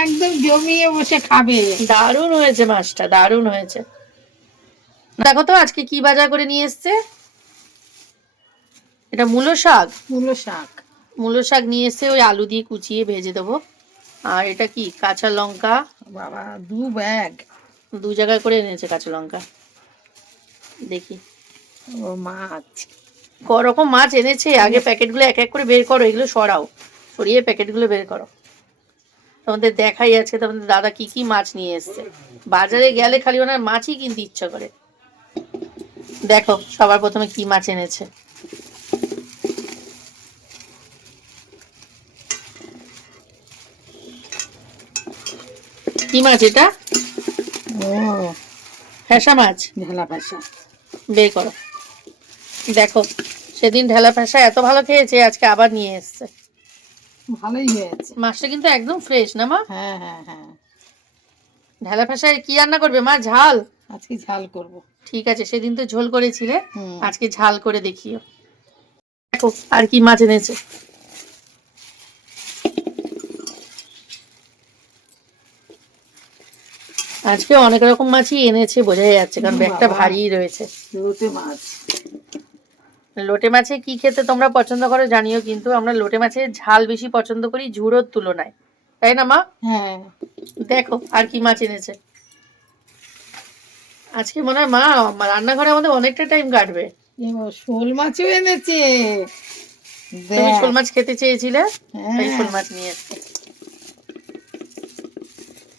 একদম জমিয়ে বসে খাবে। দারুণ হয়েছে মাছটা দারুণ হয়েছে। দেখো তো আজকে কি বাজার করে নিয়ে এসছে? এটা মূলো শাক। মূলো শাক। মূলো শাক নিয়ে এসে ওই আলু দিয়ে কুচিয়ে ভেজে দেবো। আর এটা কি কাঁচা লঙ্কা? বাবা দু ব্যাগ। দু জায়গায় করে এনেছে কাঁচা লঙ্কা। দেখি। ও মাছ। ক রকম মাছ এনেছে আগে প্যাকেটগুলো এক এক করে বের করো এগুলো সরাও। সরিয়ে প্যাকেটগুলো বের করো। তোমাদের দেখাই আছে তোমাদের দাদা কি কি মাছ নিয়ে এসছে। বাজারে গেলে খালি ওনার মাছই কিনতে ইচ্ছা করে। দেখো সবার প্রথমে কি মাছ এনেছে। কি মাছ এটা? ও ফ্যাসা মাছ। ঢেলা পাশা বের করো। দেখো সেদিন ঢেলা ফ্যাসা এত ভালো খেয়েছে আজকে আবার নিয়ে এসছে। ভালোই হয়েছে। মাছটা কিন্তু একদম ফ্রেশ না মা? হ্যাঁ হ্যাঁ হ্যাঁ। ঢেলা ফ্যাসায় কি রান্না করবে? মা ঝাল? আজকে ঝাল করব। ঠিক আছে সেদিন তো ঝোল করেছিলে। আজকে ঝাল করে দেখিও। দেখো আর কি মাছ এনেছে। আজকে অনেক রকম মাছই এনেছে বোঝাই যাচ্ছে কারণ ব্যাগটা। ভারী রয়েছে। লোটে মাছ। লোটে মাছে কি খেতে তোমরা পছন্দ করো জানিও কিন্তু আমরা লোটে মাছের ঝাল বেশি পছন্দ করি ঝুড়োর তুলনায়। তাই না মা? হ্যাঁ। দেখো আর কি মাছ এনেছে। আজকে মনে হয় মা রান্নাঘরে আমাদের অনেকটা টাইম কাটবে। শোল মাছও এনেছে। তুমি শোল মাছ খেতে চেয়েছিলে? তাই হ্যাঁ শোল মাছ নিয়ে এসছে।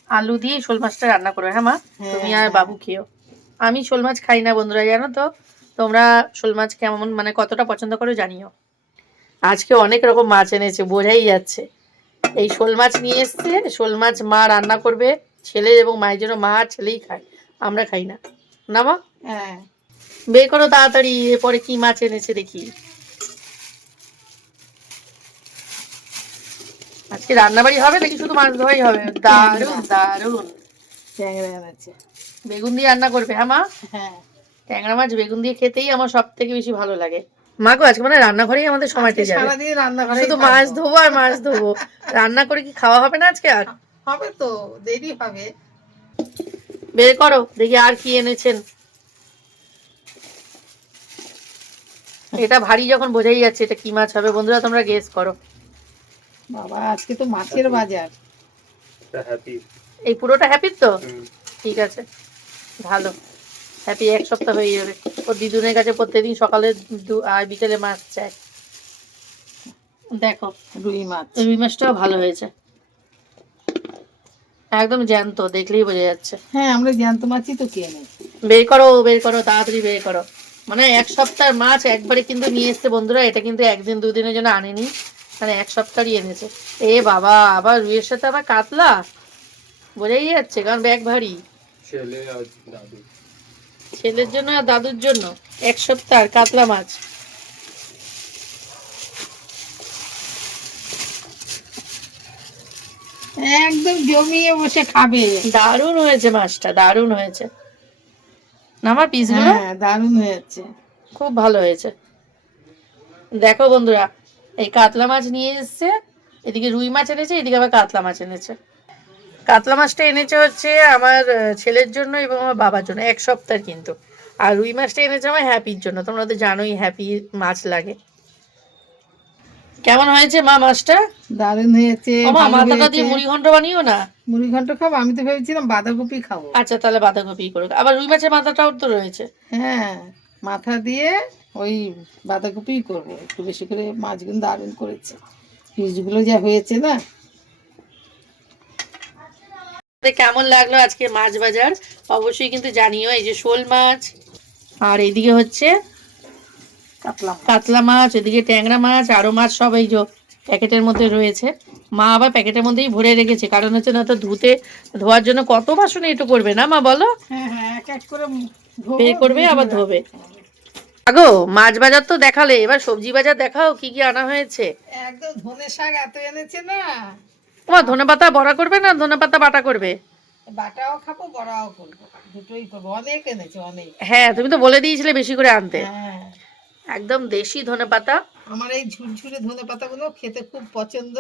আলু দিয়ে শোল মাছটা রান্না করবে হ্যাঁ মা? হ্যাঁ, তুমি আর হ্যাঁ। বাবু খেও। আমি শোল মাছ খাই না বন্ধুরা জানো তো? তোমরা শোল মাছ কেমন মানে কতটা পছন্দ করো জানিও। আজকে অনেক রকম মাছ এনেছে বোঝাই যাচ্ছে। এই শোল মাছ নিয়ে এসছে শোল মাছ মা রান্না করবে ছেলে এবং মায়ের জন্য মা ছেলেই খায় আমরা খাই না। না মা? হ্যাঁ। বের করো তাড়াতাড়ি এরপরে কি মাছ এনেছে দেখি। আজকে রান্নাবাড়ি হবে নাকি শুধু মাছ ধোয়াই হবে? দারুণ দারুণ বেগুন দিয়ে রান্না করবে হ্যাঁ মা? হ্যাঁ। ট্যাংরা মাছ বেগুন দিয়ে খেতেই আমার সব থেকে বেশি ভালো লাগে। মা গো আজকে মানে রান্নাঘরেই আমাদের সময়টা যাবে। সারাদিন শুধু মাছ ধোবো আর মাছ ধোবো। রান্না করে কি খাওয়া হবে না আজকে আর? হবে তো দেরি হবে। বের করো দেখি আর কি এনেছেন। এটা ভারী যখন বোঝাই যাচ্ছে এটা কি মাছ হবে বন্ধুরা তোমরা গেস করো। বাবা আজকে তো মাছের বাজার। এই পুরোটা হ্যাপি তো? ঠিক আছে ভালো। হ্যাপি এক সপ্তাহ হয়ে যাবে ও দিদুনের কাছে প্রত্যেকদিন সকালে দু- আর বিকেলে মাছ চায়। দেখো রুই মাছ। রুই মাছটাও ভালো হয়েছে। একদম জ্যান্ত দেখলেই বোঝা যাচ্ছে। হ্যাঁ আমরা জ্যান্ত মাছই তো কিনে বের করো বের করো তাড়াতাড়ি বের করো। মানে এক সপ্তাহের মাছ একবারে কিন্তু নিয়ে এসছে বন্ধুরা এটা কিন্তু একদিন দুদিনের জন্য আনেনি। মানে এক সপ্তাহই এনেছে। এ বাবা আবার রুইয়ের সাথে আবার কাতলা? বোঝাই যাচ্ছে কারণ ব্যাগ ভারী। ছেলে আর দাদু। ছেলের জন্য আর দাদুর জন্য। এক সপ্তাহ আর কাতলা মাছ। একদম জমিয়ে বসে খাবে। দারুণ হয়েছে মাছটা দারুণ হয়েছে। না আমার পিসগুলো? হ্যাঁ দারুণ হয়েছে। খুব ভালো হয়েছে। দেখো বন্ধুরা এই কাতলা মাছ নিয়ে এসছে এদিকে রুই মাছ এনেছে এদিকে আবার কাতলা মাছ এনেছে। কাতলা মাছটা এনেছে হচ্ছে আমার ছেলের জন্য এবং আমার বাবার জন্য এক সপ্তাহ কিন্তু। আর রুই মাছটা এনেছে আমার হ্যাপির জন্য তোমরা তো জানোই হ্যাপি মাছ লাগে। কেমন হয়েছে মা মাছটা? দারুণ হয়েছে মাথাটা দিয়ে মুড়ি ঘন্ট বানিও না? মুড়ি ঘন্ট খাব আমি তো ভেবেছিলাম বাঁধাকপি খাব। আচ্ছা তাহলে বাঁধাকপি করো আবার রুই মাছের মাথাটাও তো রয়েছে। হ্যাঁ মাথা দিয়ে ওই বাঁধাকপি করব একটু বেশি করে মাছগুলো দারুণ করেছে। পিসগুলো যা হয়েছে না কেমন লাগল আজকে মাছ বাজার? অবশ্যই কিন্তু জানিও এই যে শোল মাছ আর এইদিকে হচ্ছে কাতলা কাতলা মাছ এদিকে ট্যাংরা মাছ আরও মাছ সব এই যে প্যাকেটের মধ্যে রয়েছে। মা আবার প্যাকেটের মধ্যেই ভরে রেখেছে কারণ হচ্ছে না তো ধুতে ধোয়ার জন্য কত বাসনে একটু করবে না মা বলো? হ্যাঁ হ্যাঁ বের করবে আবার ধোবে। আগো মাছ বাজার তো দেখালে এবার সবজি বাজার দেখাও কি কি আনা হয়েছে। একদম ধনে শাক এত এনেছে না। তোমার ধনে পাতা বড়া করবে না ধনে পাতা বাটা করবে? বাটাও খাব বড়াও করব। দুটোই করব অনেক এনেছে অনেক। হ্যাঁ তুমি তো বলে দিয়েছিলে বেশি করে আনতে। হ্যাঁ। একদম দেশি ধনে পাতা আমার এই ঝুরঝুরে ধনে পাতাগুলো খেতে খুব পছন্দ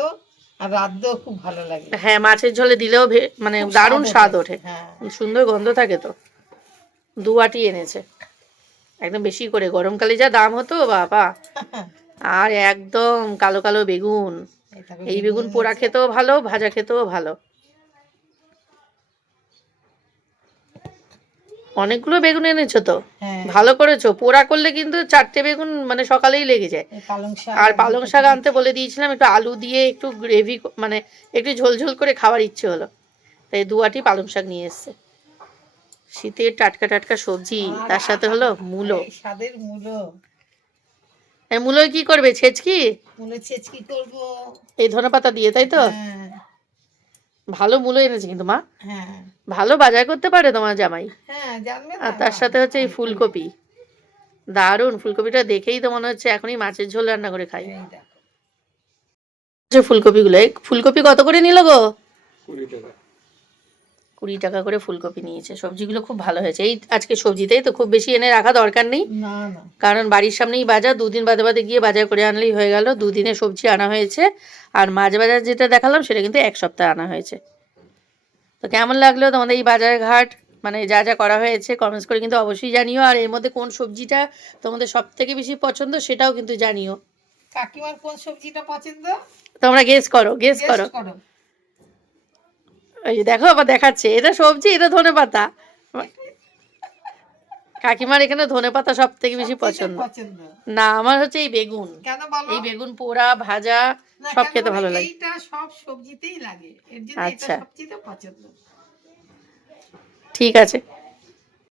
আর রাঁধতেও খুব ভালো লাগে। হ্যাঁ মাছের ঝোলে দিলেও মানে দারুণ স্বাদ ওঠে হ্যাঁ। সুন্দর গন্ধ থাকে তো। দু আটি এনেছে। একদম বেশি করে। গরমকালে যা দাম হতো বাবা। আর একদম কালো কালো বেগুন। এই বেগুন পোড়া খেতেও ভালো ভাজা খেতেও ভালো। অনেকগুলো বেগুন এনেছো তো? হ্যাঁ। ভালো করেছ। পোড়া করলে কিন্তু চারটে বেগুন মানে সকালেই লেগে যায়। আর পালং শাক আনতে বলে দিয়েছিলাম একটু আলু দিয়ে একটু গ্রেভি মানে একটু ঝোলঝোল করে খাওয়ার ইচ্ছে হলো। তাই দু আটি পালং শাক নিয়ে এসছে। শীতের টাটকা টাটকা সবজি তার সাথে হলো মূলো। স্বাদের মূলো। এই মূলোয় কি করবে? ছেচকি? মূলো ছেচকি করব। এই ধনে পাতা দিয়ে তাই তো? হ্যাঁ। ভালো মূলো এনেছে কিন্তু মা। হ্যাঁ। ভালো বাজার করতে পারে তোমার জামাই। হ্যাঁ আর তার সাথে হচ্ছে এই ফুলকপি। দারুণ ফুলকপিটা দেখেই তো মনে হচ্ছে এখনই মাছের ঝোল রান্না করে খাই। এই দেখো। যে ফুলকপিগুলো এই ফুলকপি কত করে নিল গো? কুড়ি টাকা। কুড়ি টাকা করে ফুলকপি নিয়েছে। সবজিগুলো খুব ভালো হয়েছে। এই আজকে সবজিতেই তো খুব বেশি এনে রাখা দরকার নেই। কারণ বাড়ির সামনেই বাজার দুদিন বাদে বাদে গিয়ে বাজার করে আনলেই হয়ে গেল। দুদিনে সবজি আনা হয়েছে। আর মাছ বাজার যেটা দেখালাম সেটা কিন্তু এক সপ্তাহ আনা হয়েছে। তো কেমন লাগল তোমাদের এই বাজার ঘাট? মানে যা যা করা হয়েছে কমেন্টস করে কিন্তু অবশ্যই জানিও। আর এর মধ্যে কোন সবজিটা তোমাদের সব থেকে বেশি পছন্দ সেটাও কিন্তু জানিও। কাকিমার কোন সবজিটা পছন্দ? তোমরা গেস করো গেস করো। ওই দেখো আবার দেখাচ্ছে এটা সবজি এটা ধনে পাতা। কাকিমার এখানে ধনে পাতা সব থেকে বেশি পছন্দ। না আমার হচ্ছে এই বেগুন। এই বেগুন পোড়া ভাজা সব খেতে ভালো লাগে। এইটা সব সবজিতেই লাগে। এর জন্য আচ্ছা। এটা সবজিতে পছন্দ। ঠিক আছে।